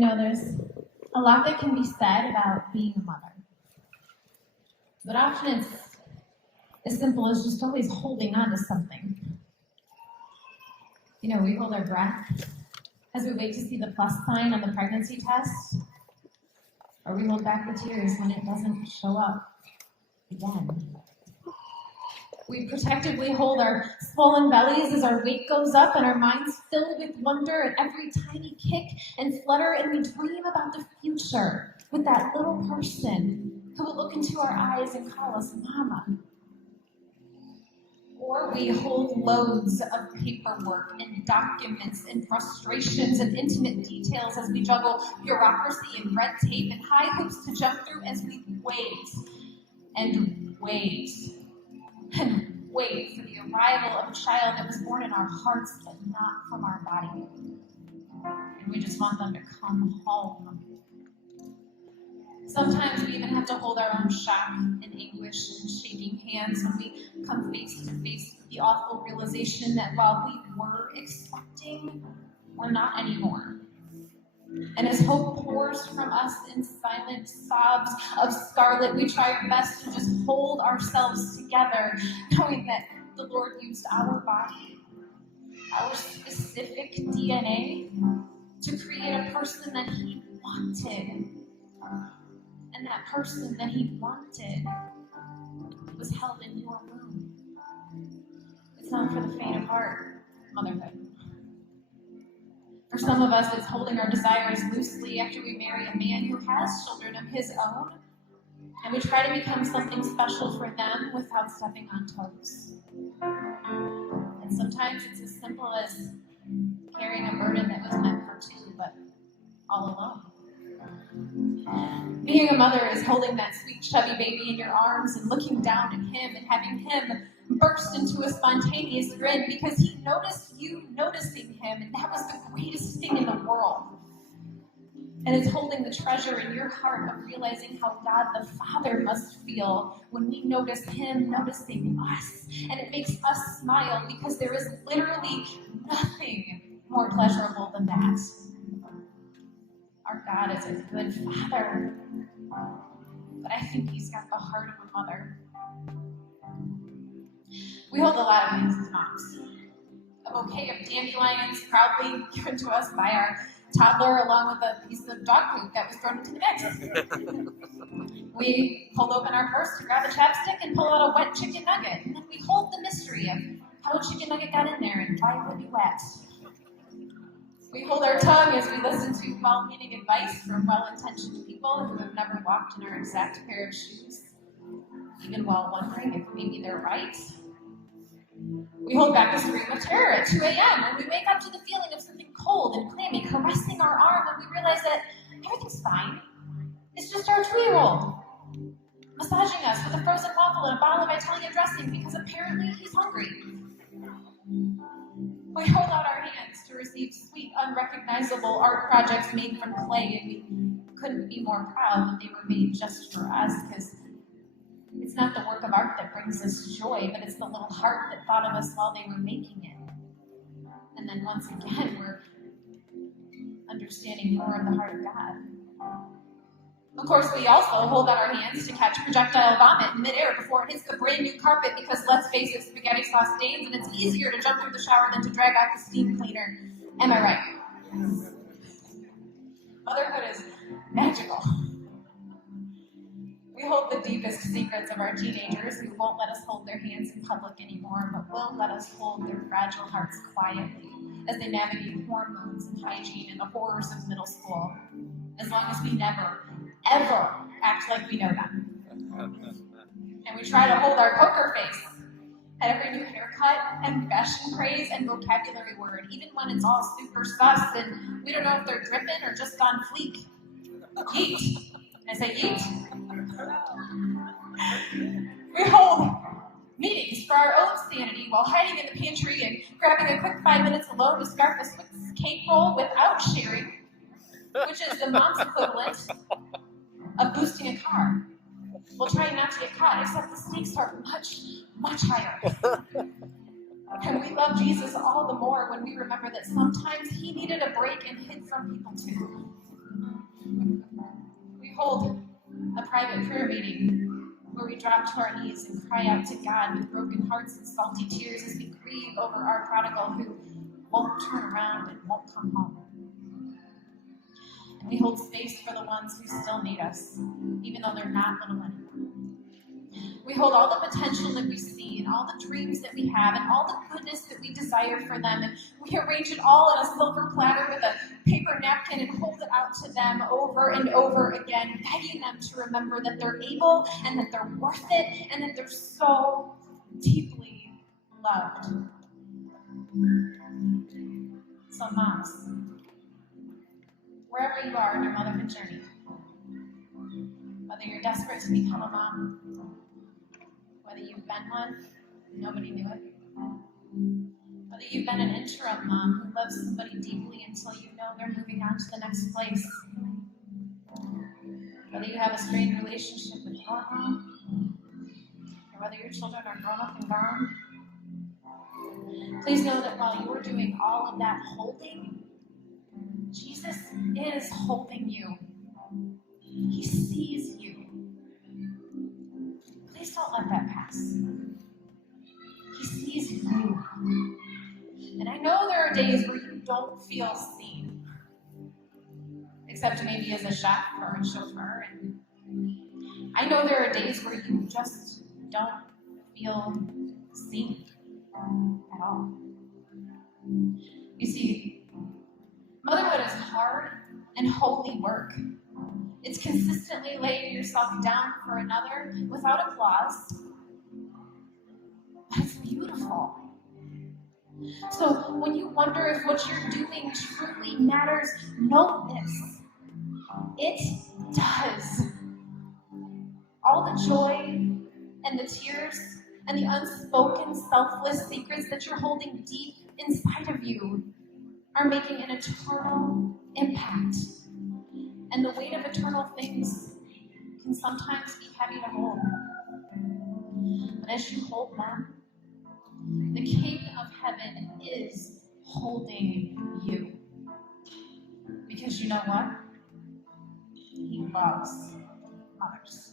There's a lot that can be said about being a mother. But often it's as simple as just always holding on to something. We hold our breath as we wait to see the plus sign on the pregnancy test, or we hold back the tears when it doesn't show up again. We protectively hold our swollen bellies as our weight goes up and our minds filled with wonder at every tiny kick and flutter, and we dream about the future with that little person who will look into our eyes and call us mama. Or we hold loads of paperwork and documents and frustrations and intimate details as we juggle bureaucracy and red tape and high hoops to jump through as we wait and wait and wait for the arrival of a child that was born in our hearts but not from our body. And we just want them to come home. Sometimes we even have to hold our own shock and anguish and shaking hands when we come face to face with the awful realization that while we were expecting, we're not anymore. And as hope pours from us in silent sobs of scarlet, we try our best to just hold ourselves together, knowing that the Lord used our body, our specific DNA, to create a person that He wanted. And that person that He wanted was held in your womb. It's not for the faint of heart, motherhood. For some of us, it's holding our desires loosely after we marry a man who has children of his own, and we try to become something special for them without stepping on toes. And sometimes it's as simple as carrying a burden that was meant for two, but all alone. Being a mother is holding that sweet, chubby baby in your arms and looking down at him and having him burst into a spontaneous grin because he noticed you noticing him, and that was the greatest thing in the world. And it's holding the treasure in your heart of realizing how God the Father must feel when we notice Him noticing us. And it makes us smile because there is literally nothing more pleasurable than that. Our God is a good Father, but I think He's got the heart of a mother. We hold a lot of things as moms. A bouquet of dandelions proudly given to us by our toddler, along with a piece of dog poop that was thrown into the mix. We hold open our purse to grab a chapstick and pull out a wet chicken nugget, and then we hold the mystery of how a chicken nugget got in there and why it would be wet. We hold our tongue as we listen to well-meaning advice from well-intentioned people who have never walked in our exact pair of shoes, even while wondering if maybe they're right. We hold back a scream of terror at 2 a.m. when we wake up to the feeling of something cold and clammy caressing our arm, and we realize that everything's fine. It's just our 2-year-old massaging us with a frozen waffle and a bottle of Italian dressing because apparently he's hungry. We hold out our hands to receive sweet, unrecognizable art projects made from clay, and we couldn't be more proud that they were made just for us, because it's not the work of art that brings us joy, but it's the little heart that thought of us while they were making it. And then once again, we're understanding more of the heart of God. Of course, we also hold out our hands to catch projectile vomit in midair before it hits the brand new carpet because, let's face it, spaghetti sauce stains, and it's easier to jump through the shower than to drag out the steam cleaner. Am I right? Yes. Motherhood is magical. We hold the deepest secrets of our teenagers who won't let us hold their hands in public anymore, but will let us hold their fragile hearts quietly as they navigate hormones and hygiene and the horrors of middle school, as long as we never, ever act like we know them. And we try to hold our poker face at every new haircut and fashion craze and vocabulary word, even when it's all super sus and we don't know if they're dripping or just on fleek. Yeet. Can I say yeet? We hold meetings for our own sanity while hiding in the pantry and grabbing a quick 5 minutes alone to scarf a Swiss cake roll without sharing, which is the mom's equivalent of boosting a car. We'll try not to get caught, except the stakes are much, much higher. And we love Jesus all the more when we remember that sometimes He needed a break and hid from people too. We hold a private prayer meeting where we drop to our knees and cry out to God with broken hearts and salty tears as we grieve over our prodigal who won't turn around and won't come home. And we hold space for the ones who still need us, even though they're not little anymore. We hold all the potential that we see and all the dreams that we have and all the goodness that we desire for them. And we arrange it all on a silver platter with a paper napkin and hold it out to them over and over again, begging them to remember that they're able and that they're worth it and that they're so deeply loved. So moms, wherever you are in your motherhood journey, whether you're desperate to become a mom, whether you've been one, nobody knew it, whether you've been an interim mom who loves somebody deeply until you know they're moving on to the next place, whether you have a strained relationship with your mom, or whether your children are grown up and gone, please know that while you're doing all of that holding, Jesus is holding you. He sees you. Please don't let that pass. He sees you. And I know there are days where you don't feel seen, except maybe as a chef or a chauffeur. And I know there are days where you just don't feel seen at all. You see, motherhood is hard and holy work. It's consistently laying yourself down for another without applause. But it's beautiful. So when you wonder if what you're doing truly matters, know this. It does. All the joy and the tears and the unspoken selfless secrets that you're holding deep inside of you are making an eternal impact. And the weight of eternal things can sometimes be heavy to hold. But as you hold them, the King of Heaven is holding you. Because you know what? He loves mothers.